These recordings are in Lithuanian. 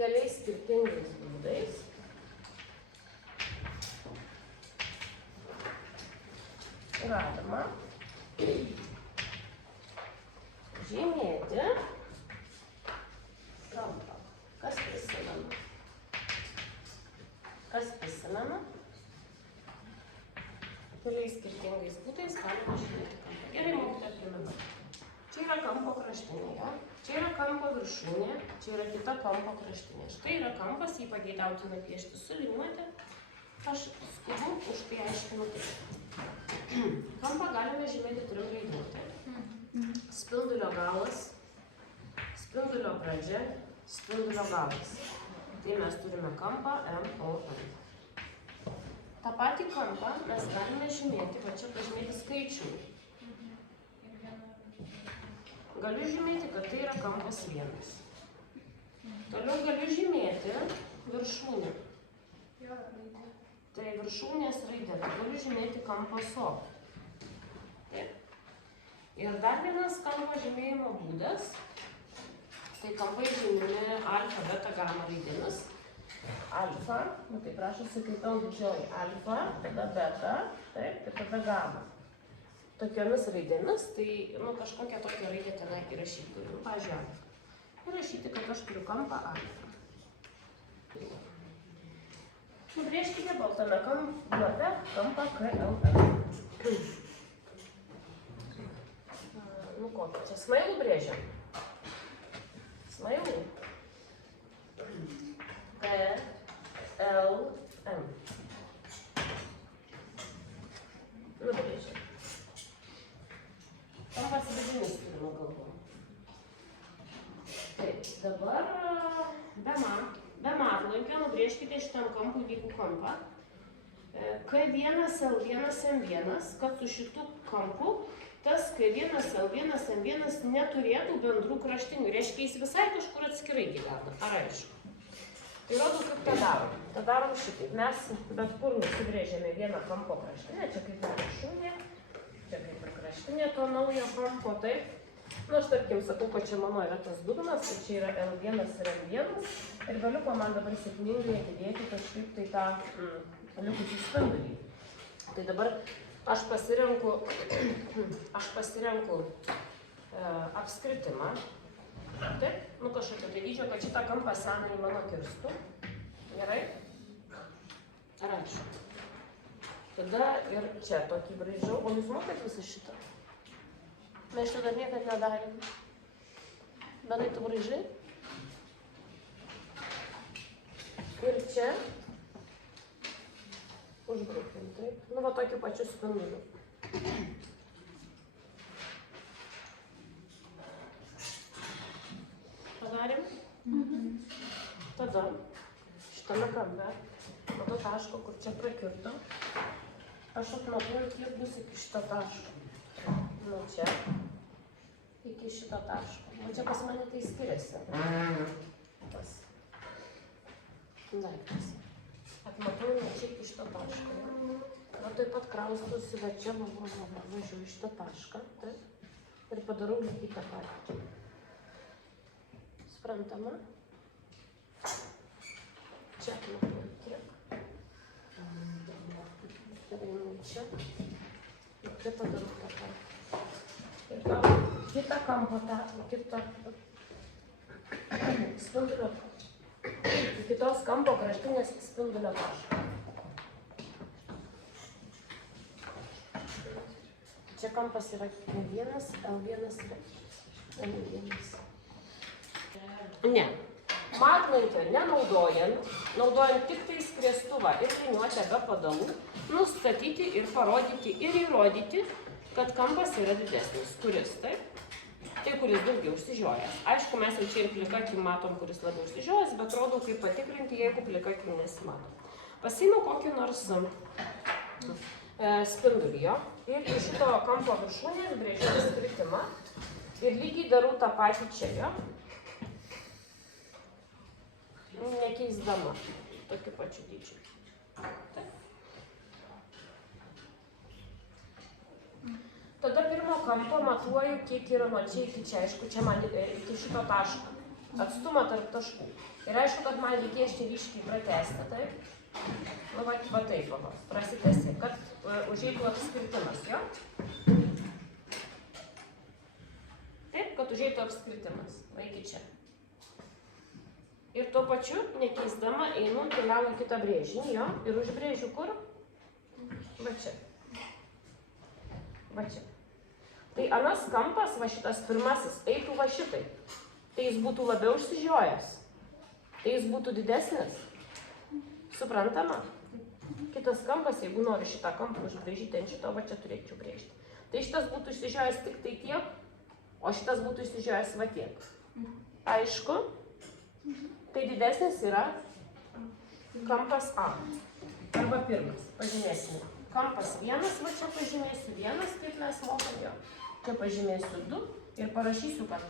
keliais skirtingais būdais. Galima žymėti kampą. Kas prisimena? Keliais skirtingais būdais galima žymėti kampą. Gerai, mokytoja primena. Čia yra kampo kraštinė, ja? Čia yra kampo viršūnė, čia yra kita kampo kraštinė. Štai yra kampas, jį pageidautina piešti su liniuote. Aš skubu už tai aiškinu taip. Kampą galime žymėti trim raidėm. Spindulio galas, spindulio pradžia, spindulio galas. Tai mes turime kampą MON. Ta patį kampą mes galime žymėti, va čia pažymėti skaičių. Galiu žymėti, kad tai yra kampas 1. Toliau galiu žymėti viršūnę. Tai viršūnės raidė, galiu žymėti kampas O. Taip. Ir dar vienas kampo žymėjimo būdas. Tai kampai žymimi alfa, beta, gama raidėmis. Alfa, tai prašosi, kai tau didžioji alfa, tada beta, taip, ir tada gama. Tokiomis raidėmis, tai kažkokią tokią raidę tenai įrašyti turiu. Pavyzdžiui, alfa. Įrašyti, kad aš turiu kampą alfa. Nubrėžkite baltame lape kampą KLM. Kokį čia smailų brėžiam? Smailų. KLM. Nubrėžiam. Kampas vidinis turime galvom. Taip, dabar be matlankio nubrėžkite šitam kampui lygų kampą. K1, L1, M1, kad su šitų kampų tas K1, L1, M1 neturėtų bendrų kraštinių. Reiškia, jis visai kažkur atskirai gyvena. Ar aišku? Tai rodo, kaip tą darom. tą darom šitaip. Mes bet kur nusibrėžėme vieną kampo kraštinę, čia kaip ir viršūnė, čia kaip ir kraštinė to naujo kampo, taip. Nu, aš tarkim sakau, kad čia mano yra tas dugnas, tai čia yra L1 ir M1 ir galiu man dabar sėkmingai atidėti kažkaip tai tą likusį spindulį. Tai dabar aš pasirenku apskritimą. Taip, nu kažkokio tai dydžio, kad šitą kampą senąjį mano kirstų. Gerai? Ar aišku? Tada ir čia tokį braižau. O jūs mokat visą šitą? Mes šitą dar niekad nedarėm. Benai, tu braižai? Ir čia užbraukim, taip? Nu, va tokiu pačiu spinduliu. Padarėm? Tada šitame kampe, nuo to taško, kur čia prakirto, aš apmatuoju, kiek bus iki šito taško. Nuo čia iki šito taško. O čia pas mane tai skiriasi. Tas daiktas. Apmatuoju nuo čia iki šito taško. Va taip pat kraustusi, va čia važiuoju šitą tašką. Taip. Ir padarau lygiai tą patį. Suprantama? Čia apmatuoju kiek. Einu čia. Ir čia padarau tą patį. Ir gavau kitą kampą, kitą spindulio, kitos kampo kraštinės spindulio tašką. Čia kampas yra L1, L1 ir L1. Ne. Matlankio nenaudojant, naudojant tik tai skriestuvą ir liniuotę be padalų, nustatyti ir parodyti ir įrodyti, kad kampas yra didesnis. Kuris, taip? Tai, kuris daugiau užsižiojęs. Aišku, mes jau čia ir plika akim matom, kuris labiau užsižiojęs, bet rodau, kaip patikrinti, jeigu plika akim nesimato. Pasiimu kokį nors spindulį ir iš šito kampo viršūnės brėžiu skirtimą ir lygiai darau tą patį čia, nekeisdama, tokiu pačiu dydžiu. Taip. Tada pirmo kampo matuoju, kiek yra nuo čia iki čia, aišku, čia man iki šito taško. atstumą tarp taškų. Ir aišku, kad man reikės čia ryškiai pratęsti, taip? Nu, va taip, prasitęsti, kad užeitų apskritimas, jo? Taip, kad užeitų apskritimas. Va iki čia. Ir tuo pačiu, nekeisdama, einu, keliauju kitą brėžinį, jo? Ir užbrėžiu kur? Va čia. Va čia. Tai anas kampas, va šitas pirmasis, eitų va šitai. Tai jis būtų labiau išsižiojęs. Tai jis būtų didesnis. Suprantama? Kitas kampas, jeigu noriu šitą kampą užbrėžyti ant šito, va čia turėčiau brėžti. Tai šitas būtų išsižiojęs tik tai tiek, o šitas būtų išsižiojęs va tiek. Aišku, tai didesnis yra kampas A. Arba pirmas. Pažymėsime. Kampas 1, va čia pažymėsiu 1, kaip mes mokam jo. Čia pažymėsiu 2 ir parašysiu, kad...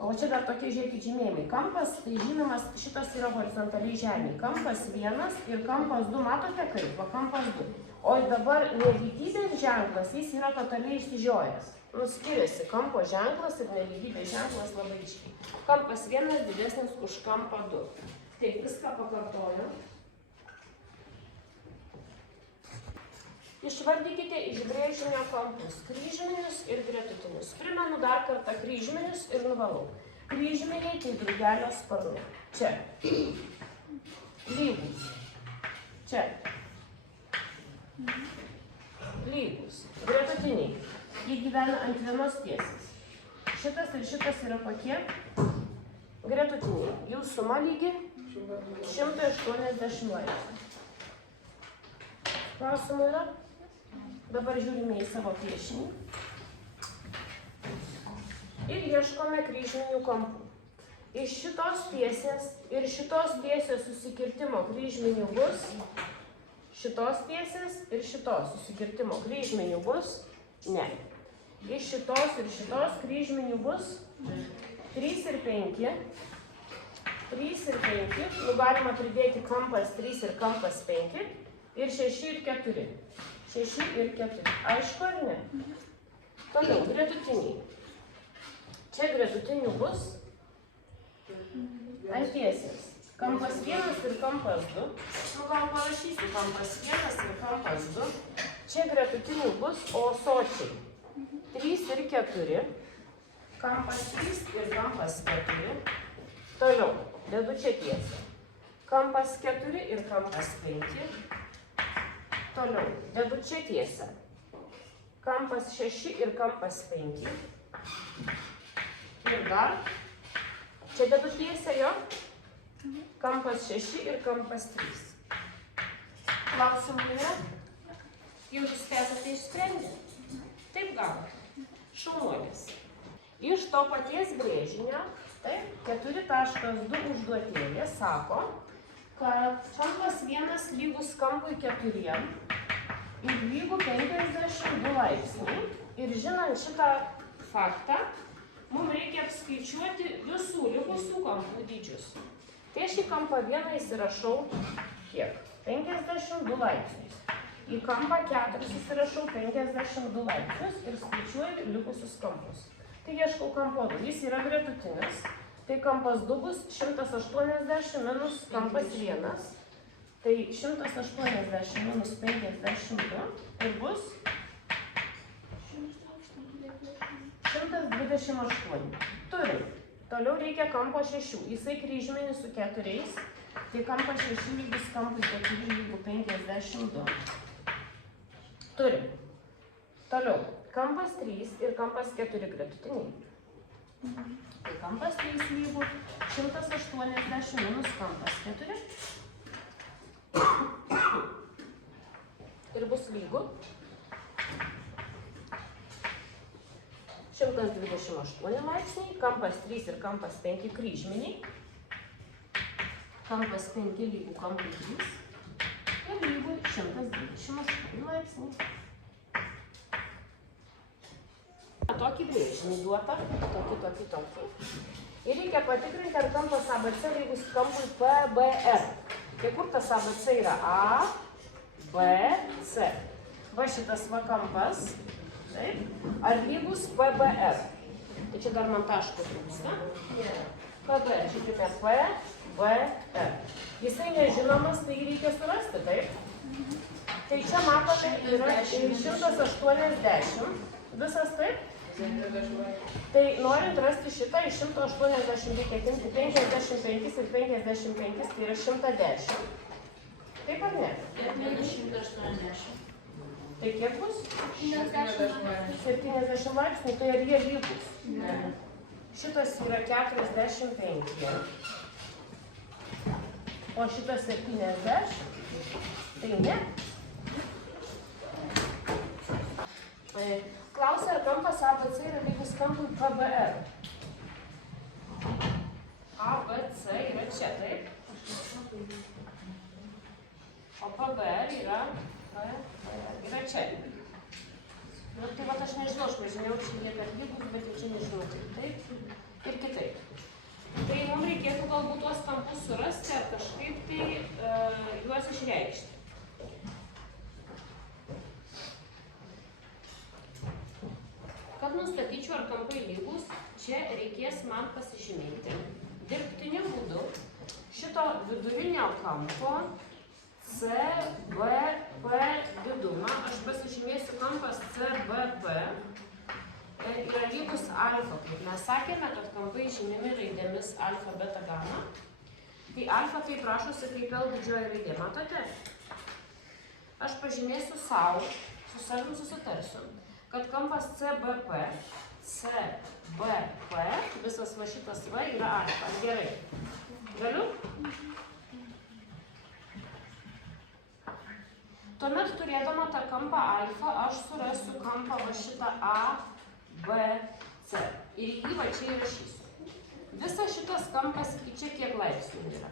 O čia dar tokie, žiūrėkit, žymėjimai. Kampas, tai žinomas, šitas yra horizontaliai žemė. Kampas 1 ir kampas 2, matote kaip? Va kampas 2. O dabar nelygybės ženklas, jis yra totaliai išsižiojęs. Nu, skiriasi kampo ženklas ir nelygybės ženklas labai aiškiai. Kampas 1 didesnis už kampą 2. Taip, viską pakartoju. Išvardykite iš brėžinio kampus kryžminius ir gretutinius. Primenu dar kartą kryžminius ir nuvalau. Kryžminiai tai drugelio sparnai. Čia. Lygus. Čia. Lygus. Gretutiniai. Jie gyvena ant vienos tiesės. Šitas ir šitas yra kokie? Gretutiniai. Jų suma lygi 180 laipsnių. Klausimų yra? Dabar žiūrime į savo piešinį. Ir ieškome kryžminių kampų. Iš šitos tiesės ir šitos tiesės susikirtimo kryžminių bus. Šitos tiesės ir šitos susikirtimo kryžminių bus. Ne. Iš šitos ir šitos kryžminių bus 3 ir 5. 3 ir 5. Nu, galima pridėti kampas 3 ir kampas 5. Ir 6 ir 4. 6 ir 4. Aišku ar ne? Toliau, gretutiniai. Čia gretutinių bus ant tiesės. Kampas 1 ir kampas 2. Nu, gal parašysiu kampas 1 ir kampas 2. Čia gretutinių bus osočiai. 3 ir 4. Kampas 3 ir kampas 4. Toliau, dedu čia tiesę. Kampas 4 ir kampas 5. Toliau, dedu čia tiesę. Kampas 6 ir kampas 5. Ir dar. Čia dedu tiesę, jo. Kampas 6 ir kampas 3. Klausimų yra? Jau jūs esate išsprendę? Taip gavote. Šaunuolis. Iš to paties brėžinio, taip, 4.2 užduotėlė sako, kad kampas 1 lygus kampui 4 ir lygu 52 laipsniai. Ir žinant šitą faktą, mums reikia apskaičiuoti visų likusių kampų dydžius. Tai aš į kampą 1 įsirašau kiek? 52 laipsnius. Į kampą 4 įsirašau 52 laipsnius ir skaičiuoju likusius kampus. Tai ieškau kampo 2, jis yra gretutinis. Tai kampas 2 bus 180 minus kampas 1. Tai 180 minus 52 ir bus 128. Turim. Toliau reikia kampo 6. Jisai kryžminis su 4. Tai kampas 6 lygus kampui 4 lygų 52. Turim. Toliau. Kampas 3 ir kampas 4 gretutiniai. Tai kampas 3 lygų 180 minus kampas 4. Ir bus lygu 128 laipsniai. Kampas 3 ir kampas 5 kryžminiai. Kampas 5 lygų kampui 3. Ir lygu 128 laipsniai. Tokį brėžinį duotą, tokį. Ir reikia patikrinti, ar kampas ABC lygus kampui PBR. Tai kur tas ABC yra? A, B, C. Va šitas va kampas, taip, ar lygus PBR. Tai čia dar man taško trūksta. PBR. Žiūrime PBR. Jisai nežinomas, tai reikia surasti, taip? Tai čia matome yra 180. Visas taip? Tai norint rasti šitą iš 180 reikia atimti 55 ir 55, tai yra 110. Taip ar ne? 180. Tai kiek bus? 70 laipsnių, tai ar jie lygus? Ne. Šitas yra 45, o šitas 70, tai ne. Klausia, ar kampas ABC yra lygus kampui PBR. ABC yra čia, taip? O PBR yra čia. Nu, tai vat aš nežinau, aš važinėjau čia jie per lygus, bet jau čia nežinau taip ir kitaip. Tai mums reikėtų galbūt tuos kampus surasti ar kažkaip tai juos išreikšti. Kad nustatyčiau, ar kampai lygus, čia reikės man pasižymėti dirbtiniu būdu šito vidurinio kampo CBP didumą. Aš pasižymėsiu kampas CBP yra lygus alfa. Kaip mes sakėme, kad kampai žymimi raidėmis alfa, beta, gamma. Tai alfa taip rašosi kaip L didžioji raidė. Matote? Aš pažymėsiu savo, su savim susitarsiu, kad kampas CBP, visas va šitas V yra alfa. Gerai. Galiu? Tuomet turėdama tą kampą alfa, aš surasiu kampą va šitą A, B, C. Ir jį va čia įrašysiu. Visas šitas kampas iki čia kiek laipsnių yra?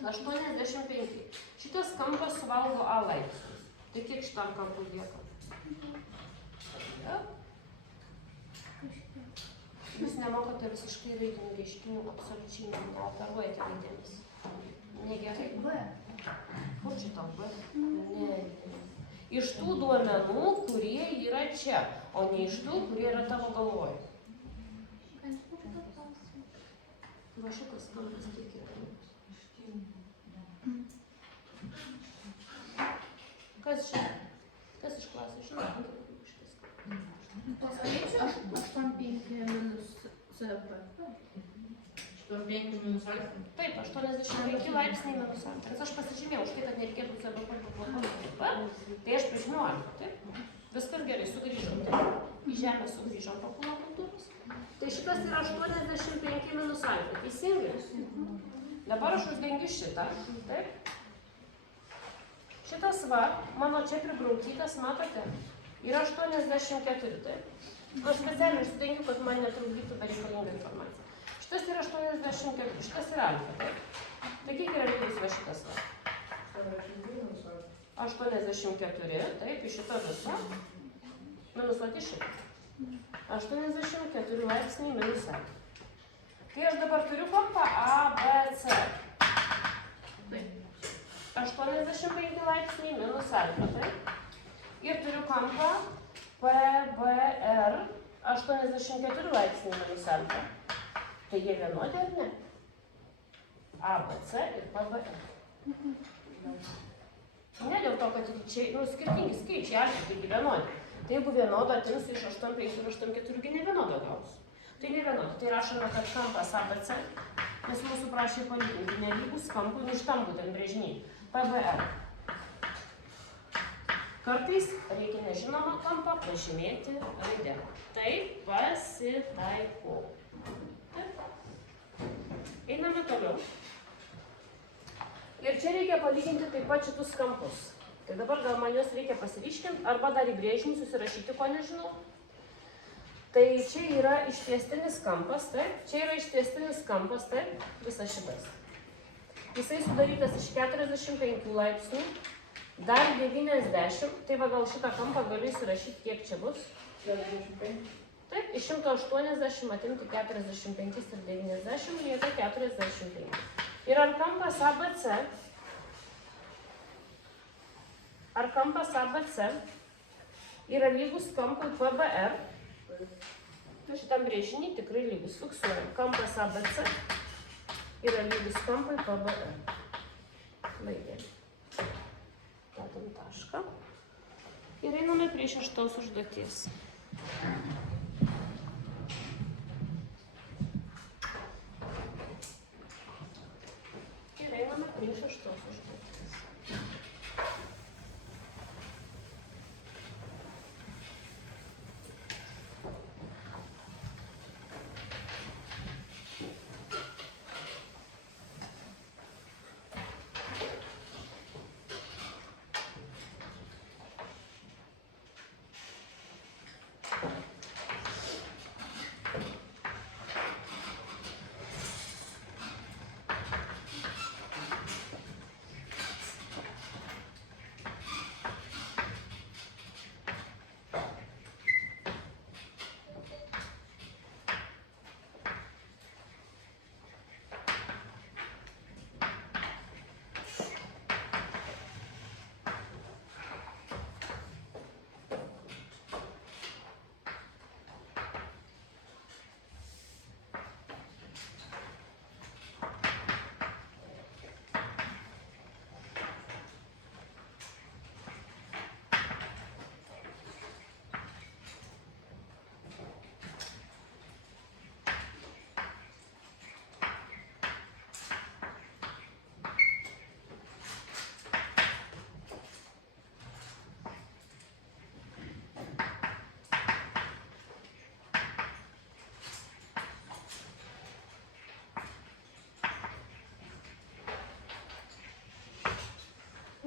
85. Šitas kampas suvalgo A laipsnius. Tai kiek šitam kampui lieka? Jūs nemokate visiškai raidinių reiškinių, absoliučiai neoperuojate raidėmis. Negerai. Kur čia tau B? Ne. Iš tų duomenų, kurie yra čia, o ne iš tų, kurie yra tavo galvoje. Va šitas kampas kiek yra? Kas čia? Kas iš klasės žino? Paskaičiu 85 minus CBP. 85 minus alfa? Taip, 85 laipsniai minus alfa. Nes aš pasižymėjau už tai, kad nereikėtų CBP paplakoti. Tai aš pažymėjau alfa, taip? Viskas gerai, sugrįžom. Taip? Į žemę sugrįžom po kūno kultūros. Tai šitas yra 85 minus alfa. Teisingai? Dabar aš uždengiu šitą. Taip? Šitas va, mano čia pribraukytas, matote? Yra 84, taip? Aš specialiai uždengiu, kad man netrukdytų bereikalingą informaciją. Šitas yra 84, šitas yra alfa, taip? Tai kiek yra lygus va šitas va? 84, taip, iš šito viso. Minusuoti šitą. 84 laipsniai minus alfa. Tai aš dabar turiu kampą A, B, C. 85 laipsniai minus alfa, taip? Ir turiu kampą PBR 84 laipsniai minus alfa. Tai jie vienodi ar ne? A, B, C ir PBR. Ne dėl to, kad čia skirtingi skaičiai, alfa, taigi vienodi. Tai jeigu vienodo atimsiu iš 85 ir 84, ne vienodo gausiu. Tai ne vienodo. Tai rašome, kad kampas ABC, nes mūsų prašė palyginti nelygus kampų, nu šitam būtent brėžiny. PBR. Kartais reikia nežinomą kampą pažymėti raidė. Tai pasitaiko. Einame toliau. Ir čia reikia palyginti taip pat šitus kampus. Tai dabar gal man juos reikia pasiryškinti, arba dar į brėžinį susirašyti, ko nežinau. Tai čia yra ištiestinis kampas, taip? Čia yra ištiestinis kampas, taip? Visas šitas. Jisai sudarytas iš 45 laipsnių, dar 90. Tai va gal šitą kampą galiu įsirašyti, kiek čia bus? 45. Taip, iš 180 atimti 45 ir 90, lieka 45. Ir ar kampas ABC yra lygus kampui PBR? Šitam brėžinį tikrai lygus. Fiksuojam. Kampas ABC yra lygus kampai PBE. Baigiam. Dedam tašką. Ir einame prie 6 užduoties. Ir einame prie 6 užduoties.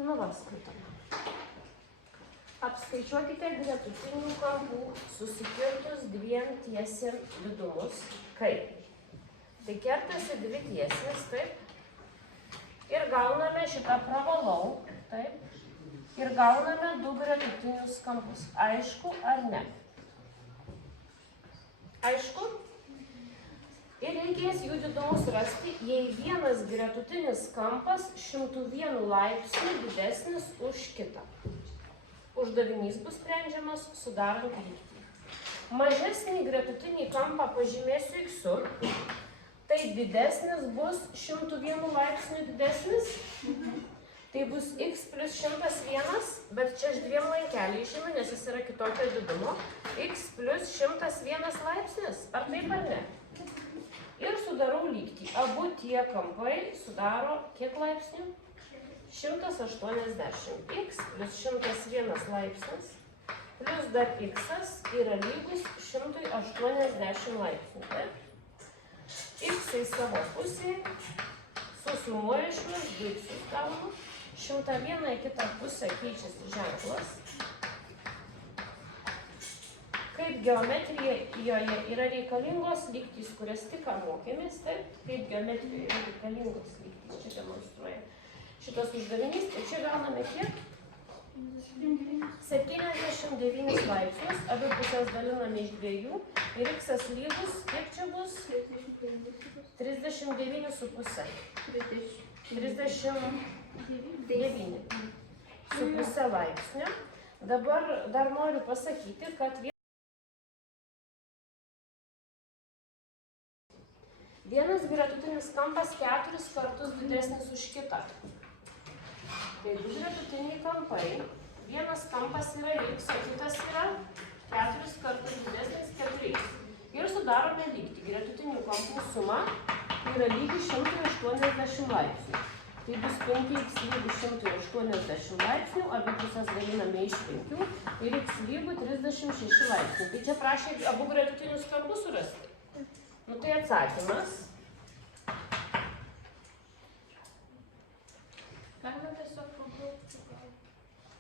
Nu va, skaitome. Apskaičiuokite gretutinių kampų susikirtus dviem tiesėm vidumus. Kaip? Tai kertasi dvi tiesės, taip. Ir gauname šitą pravalau, taip. Ir gauname du gretutinius kampus. Aišku ar ne? Aišku? Ir reikės jų didumus rasti, jei vienas gretutinis kampas 101 laipsnių didesnis už kitą. Uždavinys bus sprendžiamas sudarant lygtį. Mažesnį gretutinį kampą pažymėsiu x-u, tai didesnis bus 101 laipsnių didesnis. Tai bus x plus 101, bet čia aš dviem lankelį išimu, nes jis yra kitokio didumo. X plus 101 laipsnis, ar taip ar ne? Ir sudarau lygtį. Abu tie kampai sudaro kiek laipsnių? 180. X plus 101 laipsnis plus dar x yra lygus 180 laipsnių. X į savo pusę susumuoju šiuos dėksus gaunu. 101 į kitą pusę keičiasi ženklas. Kaip geometrijoje yra reikalingos lygtys, kurias tik mokėmės, taip? Kaip geometrijoje yra reikalingos lygtys, čia demonstruoja šitas uždavinys. Ir čia gauname kiek? 79 laipsnius, abi pusės daliname iš 2 ir x lygus, kiek čia bus? 39,5. 39,5 laipsnio. Dabar dar noriu pasakyti, kad vienas gretutinis kampas 4 kartus didesnis už kitą. Tai du gretutiniai kampai. Vienas kampas yra x, o kitas yra 4 kartus didesnis 4. Ir sudarome lygtį. Gretutinių kampų suma yra lygi 180 laipsnių. Tai bus 5x lygi 180 laipsnių, abi pusės daliname iš 5 ir x lygu 36 laipsnių. Tai čia prašė abu gretutinius kampus surasti. Nu tai atsakymas. Galima tiesiog pabraukti.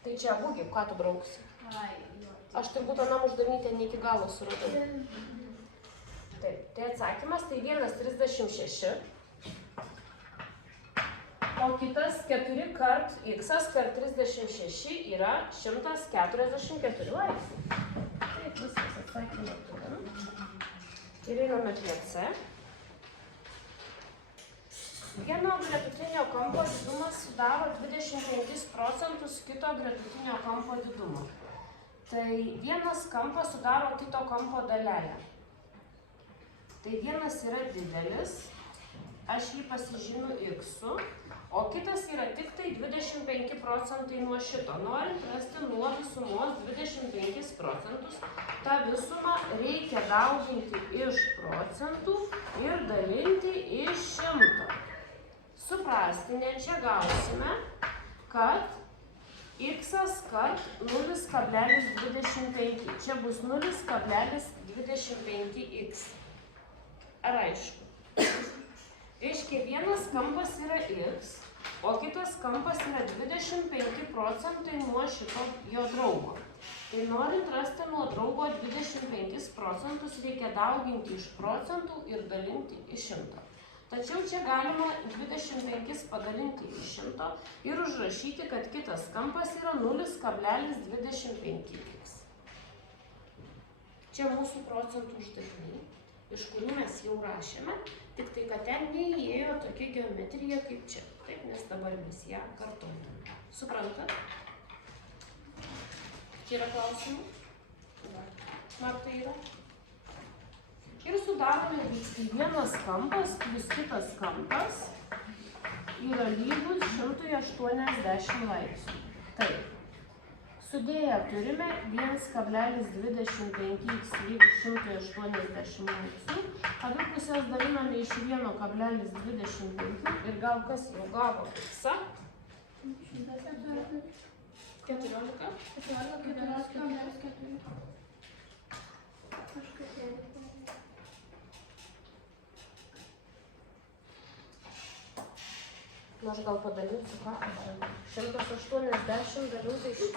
Tai čia abu, ką tu brauksi? Ai, jo. Aš turbūt anam uždavinį ten ne iki galo suradau. Taip, tai atsakymas tai 1,36. O kitas 4 kart x kart 36 yra 144 laipsnių. Taip, viskas atsakymą turim. Ir einame prie C. Vieno gretutinio kampo didumas sudaro 25% kito gretutinio kampo didumo. Tai vienas kampas sudaro kito kampo dalelę. Tai vienas yra didelis, aš jį pasižymiu x, o kitas yra tik tai 25 procentai nuo šito. Norint rasti nuo visumos 25 procentus, tą visumą reikia dauginti iš procentų ir dalinti iš 100. Suprastinę čia gausime, kad x kart 0,25. Čia bus 0,25x. Ar aišku? Reiškia, vienas kampas yra x, o kitas kampas yra 25 procentai nuo šito jo draugo. Tai norint rasti nuo draugo 25 procentus, reikia dauginti iš procentų ir dalinti iš 100. Tačiau čia galima 25 padalinti iš 100 ir užrašyti, kad kitas kampas yra 0,25x. Čia mūsų procentų uždaviniai, iš kurių mes jau rašėme, tik tai, kad ten neįėjo tokia geometrija kaip čia. Taip, nes dabar mes ją kartojame. Suprantat? Čia yra klausimų? Marta yra? Ir sudarome, kai vienas kampas plus kitas kampas yra lygus 180 laipsnių. Taip. Sudėję turime 1,25x lygus 180 laipsnių. Abi pusės daliname iš 1,25 ir gal kas jau gavo x? 14. Nu, aš gal padalinsiu ką? 180 dalinti iš 1,25.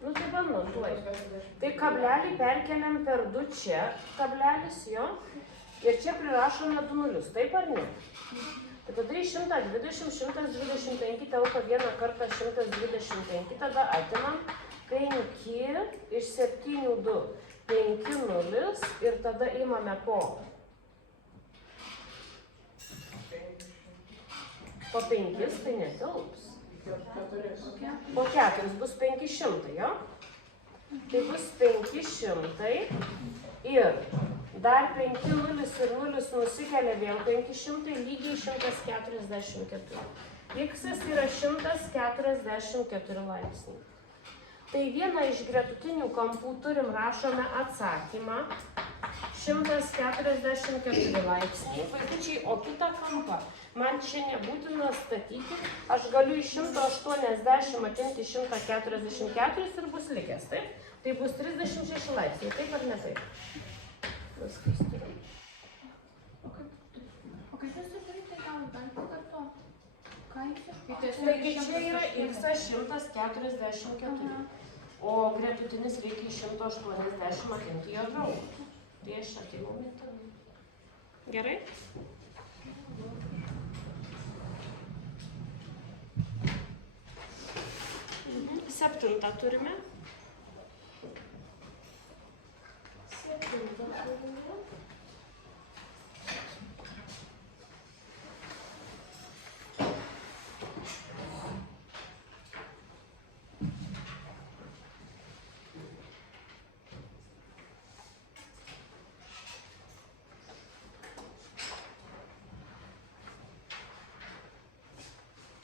Nu, tai bandom tuoj. Tai kablelį perkeliam per 2 čia, kablelis jo, ir čia prirašome 2 nulius, taip ar ne? Tai tada iš 120, 125 telpa vieną kartą 125, tada atimam 5 iš 7, 2, 5 nulis ir tada imame po 5, tai netilps. Po 4 bus 500, jo? Tai bus 500 ir dar 5 nulis ir nulis nusikelia vėl 500, lygiai 144. X yra 144 laipsniai. Tai vieną iš gretutinių kampų turim, rašome atsakymą 144 laipsniai. Vaikučiai, o kitą kampą man čia nebūtina statyti, aš galiu iš 180 atimti 144 ir bus likęs, taip? Tai bus 36 laipsniai, taip ar ne taip? Viskas turim. O kaip jūs turite gaut, galite kartuoti? Ką jūs Taigi čia yra x 144, o gretutinis reikia iš 180 atimti jo draugą. Tai aš atimau mintinai. Gerai? Septintą turime.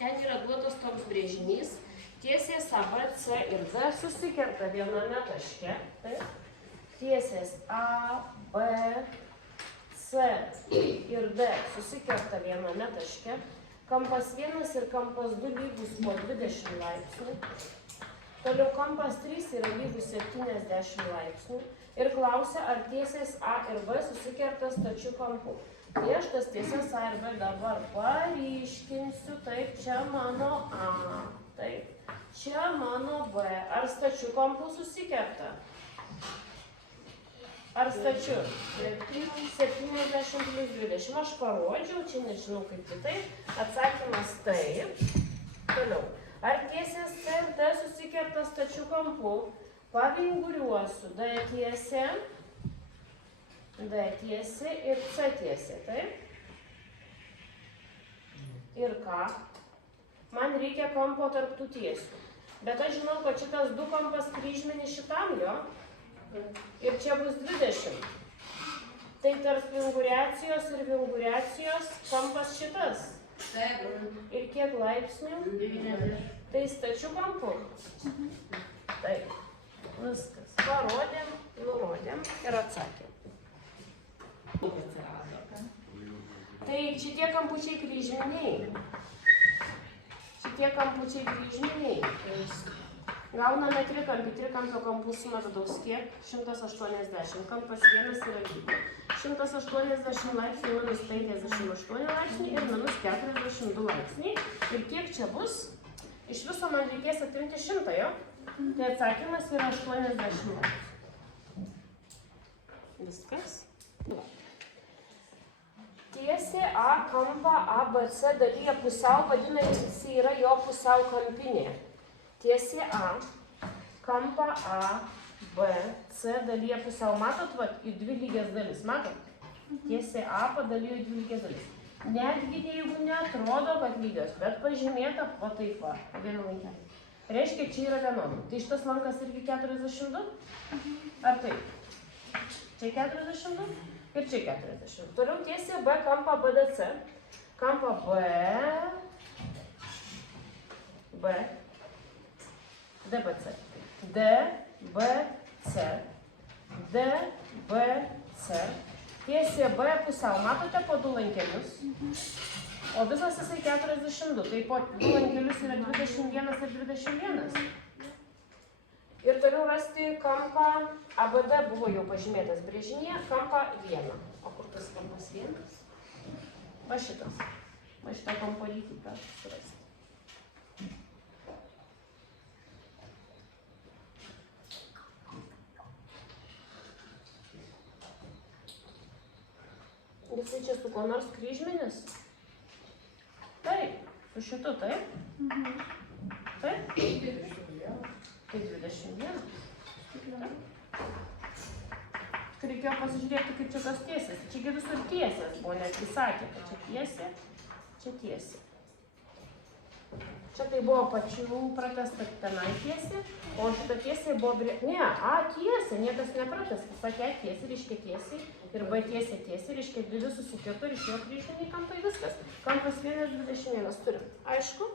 Ten yra duotas toks brėžinys, tiesės A, B, C ir D susikerta viename taške. Taip? Tiesės A, B, C ir D susikerta viename taške. Kampas 1 ir kampas 2 lygus po 20 laipsnių. Toliau kampas 3 yra lygus 70 laipsnių. Ir klausia, ar tiesės A ir B susikerta stačiu kampu. Tai aš tas tiesės A ir B dabar paryškinsiu. Taip, čia mano A. Taip, čia mano B. Ar stačiu kampu susikerta? Ar stačiu? 70 plus 20. Aš parodžiau, čia nežinau kaip kitaip. Atsakymas taip. Toliau. Ar tiesės C ir D susikerta stačiu kampu? Pavinguriuosiu D tiesė. D tiesė ir C tiesė, taip? Ir ką? Man reikia kampo tarp tų tiesių. Bet aš žinau, kad šitas 2 kampas kryžminis šitam jo. Ir čia bus 20. Tai tarp vinguriacijos ir vinguriacijos kampas šitas. Ir kiek laipsnių? 90. Tai stačių kampų. Taip. Viskas. Parodėm, nurodėm ir atsakėm. Tai šitie kampučiai kryžminiai. Šitie kampučiai kryžminiai. Gauname trikampį. Trikampio kampų suma vidaus kiek? 180. Kampas 1 yra lygiai 180 laipsnių minus 58 laipsniai ir minus 42 laipsniai. Ir kiek čia bus? Iš viso man reikės atimti 100, jo? Tai atsakymas yra 80 laipsnių. Viskas. Tiesė A kampą ABC dalyje pusiau, vadinasi yra jo pusiau kampinė. Tiesė A kampą ABC dalyje pusiau. Matot, va, į 2 lygias dalis. Matot? Tiesė A padalijo į 2 lygias dalis. Netgi jeigu neatrodo, kad lygios, bet pažymėta, o taip va, vienu lankelį. Reiškia, čia yra vienodų. Tai šitas lankas irgi 42? Ar taip? Čia 42? Ir čia 40. Toliau tiesė B kampą BDC. Kampą DBC. DBC. DBC. Tiesė B pusiau. Matote po 2 lankelius? O visas jisai 42. Tai po 2 lankelius yra 21 ir 21. Ir toliau rasti kampą ABD buvo jau pažymėtas brėžinyje, kampą 1. O kur tas kampas 1? Va šitas. Va šitą kampo lygį ką surasti. Jisai čia su kuo nors kryžminis? Taip. Su šitu, taip? Taip? Tai 21. Reikėjo pasižiūrėti, kaip čia tos tiesės. Čiagi visur tiesės buvo, netgi sakė, kad čia tiesė, čia tiesė. Čia tai buvo pačių pratesta tenai tiesė, o šita tiesė buvo... Ne, A tiesė, niekas nepratesta. Sakė tiesė, reiškia tiesiai, ir B tiesė tiesiai, reiškia 2 susikirto ir išėjo kryžminiai kampai, viskas. Kampas 1 ir 21 turim. Aišku?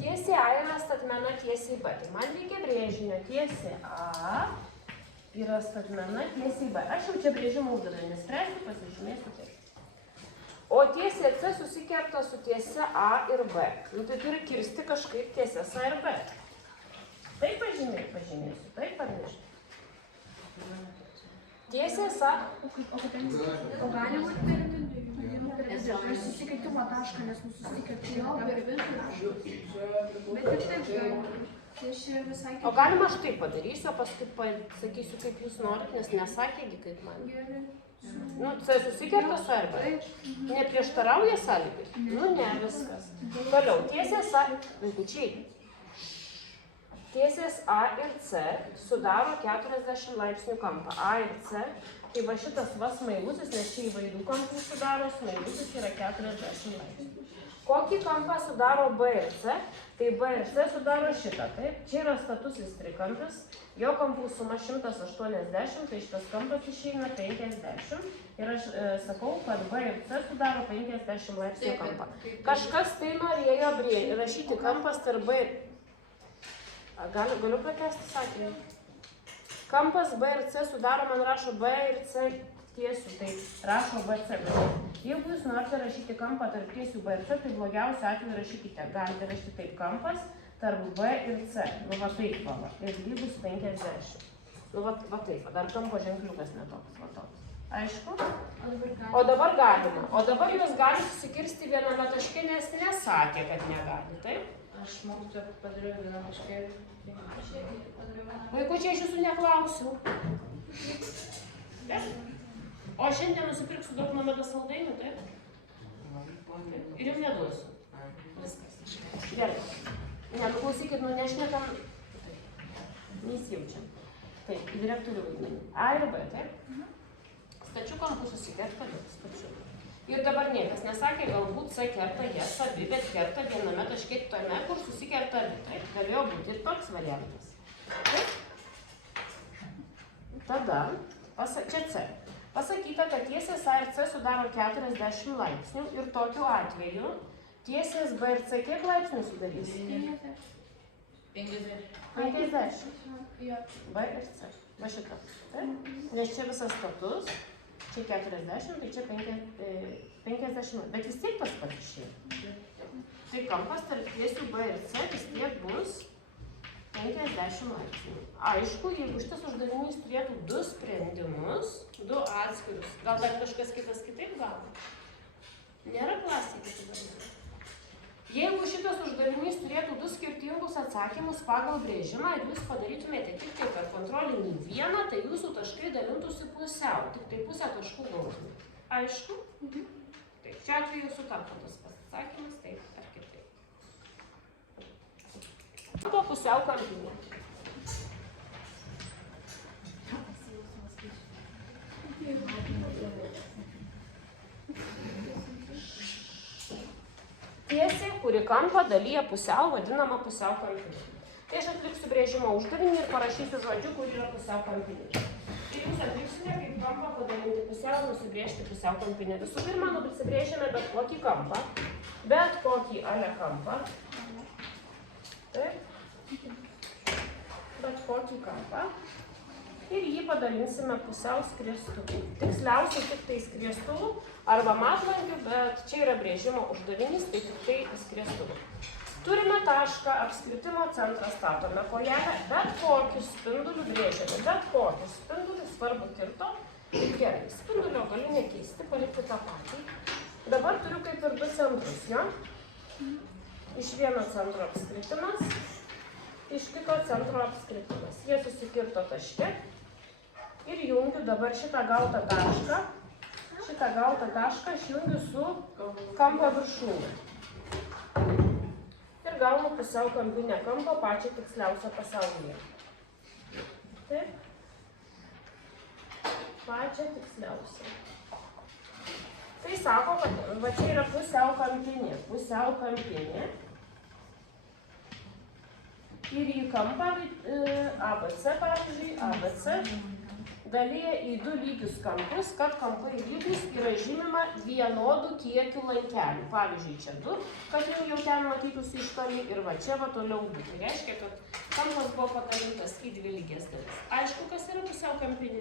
Tiesė A yra statmena tiesiai B. Tai man reikia brėžinio tiesė A yra statmena tiesiai B. Aš jau čia brėžimą uždavinį nespręsiu, pasižymėsiu taip. O tiesė C susikerta su tiesė A ir B. Nu tai turi kirsti kažkaip tiesės A ir B. Taip pažymėsiu, taip ar ne? Tiesės A. O gali būti per susikirtimo tašką, nes mūsų susikirtimo per visur. Bet ir taip gali. Tai čia visai kaip... O galima aš taip padarysiu, o paskui pasakysiu, kaip jūs norit, nes nesakėgi kaip man. Gerai. Nu, C susikerta su A ir B. Neprieštarauja sąlygai? Nu, ne, viskas. Toliau, tiesės A, vaikučiai. Tiesės A ir C sudaro 40 laipsnių kampą. A ir C. Tai va šitas va smailusis, nes čia įvairių kampų sudaro, smailusis yra 40 laipsnių. Kokį kampą sudaro B ir C? Tai B ir C sudaro šitą, taip? Čia yra statusis trikampis, jo kampų suma 180, tai šitas kampas išeina 50. Ir aš sakau, kad B ir C sudaro 50 laipsnių kampą. Kažkas tai norėjo rašyti kampas tarp B ir... Galiu prakesti sakinį? Kampas B ir C sudaro, man rašo B ir C tiesių, tai rašo B, C. Jeigu jūs norite rašyti kampą tarp tiesių B ir C, tai blogiausiu atveju rašykite. Galite rašyti taip kampas tarp B ir C. Nu va taip va. Ir lygus 50. Nu va taip va. Dar kampo ženkliukas netoks. Va toks. Aišku? O dabar galima. O dabar jūs galite susikirsti viename taške, nes nesakė, kad negali. Taip? Aš mokytoja padariau vieną taškelį. Vaikučiai, aš jūsų neklausiu. O šiandien nusipirksiu daug Nomeda saldainių, taip? Ir jums neduosiu. Viskas. Gerai. Ne, klausykit, nu nešnekam. Neįsijaučiam. Taip, į direktorių vaidmenį. A ir B, taip? Stačių kampų susikerta dėl stačių. Ir dabar niekas nesakė, galbūt C kerta jas abi, bet kerta viename taške tame, kur susikerta abi. Taip, galėjo būti ir toks variantas. Taip. Tada, čia C. Pasakyta, kad tiesės A ir C sudaro 40 laipsnių ir tokiu atveju tiesės B ir C kiek laipsnių sudarys? 50. 50. B ir C. Va šitą. Nes čia visas status, čia 40, tai čia 50. Bet vis tiek tas pats išėjo. Tai kampas tarp tiesių B ir C vis tiek bus 50 laipsnių. Aišku, jeigu šitas uždavinys turėtų 2 sprendimus, 2 atskirius, gal dar kažkas kitas kitaip gavo? Nėra klasė kitų dalykų. Jeigu šitas uždavinys turėtų 2 skirtingus atsakymus pagal brėžimą ir jūs padarytumėte tik tai per kontrolinį vieną, tai jūsų taškai dalintųsi pusiau, tik tai pusę taškų gautumėte. Aišku? Taip, šiuo atveju sutampa tas pats atsakymas, taip ar kitaip. Arba pusiau kampinė. Tiesė, kuri kampą dalyja pusiau, vadinama pusiau kampinė. Tai aš atliksiu brėžimo uždavinį ir parašysiu žodžiu, kur yra pusiau kampinė. Ir jūs atliksite, kaip kampą padalinti pusiau ir nusibrėžti pusiau kampinę. Visų pirma, nusibrėžėme bet kokį kampą, bet kokį ale kampą. Taip. Bet kokį kampą. Ir jį padalinsime pusiau skriestuvų. Tiksliausiai tik tai skriestuvų arba matlankių, bet čia yra brėžimo uždavinys, tai tik tai skriestuvų. Turime tašką, apskritimo centrą statome kojelę, bet kokį spindulį brėžiame, bet kokį spindulį, svarbu kirto ir gerai. Spindulio galiu nekeisti, palikti tą patį. Dabar turiu kaip ir 2 centrus, jo? Iš vieno centro apskritimas, iš kito centro apskritimas. Jie susikirto taške. Ir jungiu dabar šitą gautą tašką aš jungiu su kampo viršūne. Ir gaunu pusiau kampinę kampą, pačią tiksliausią pasaulyje. Taip. Pačią tiksliausią. Tai sako, kad va čia yra pusiau kampinė. Ir į kampą ABC, pavyzdžiui, ABC dalyja į 2 lygius kampus, kad kampai lygus yra žymima vienodų kiekių lankelių. Pavyzdžiui, čia 2, kad jau ten matytųsi iš toli ir va čia va toliau 2. Tai reiškia, kad kampas buvo padalintas į 2 lygias dalis. Aišku, kas yra pusiau kampinė?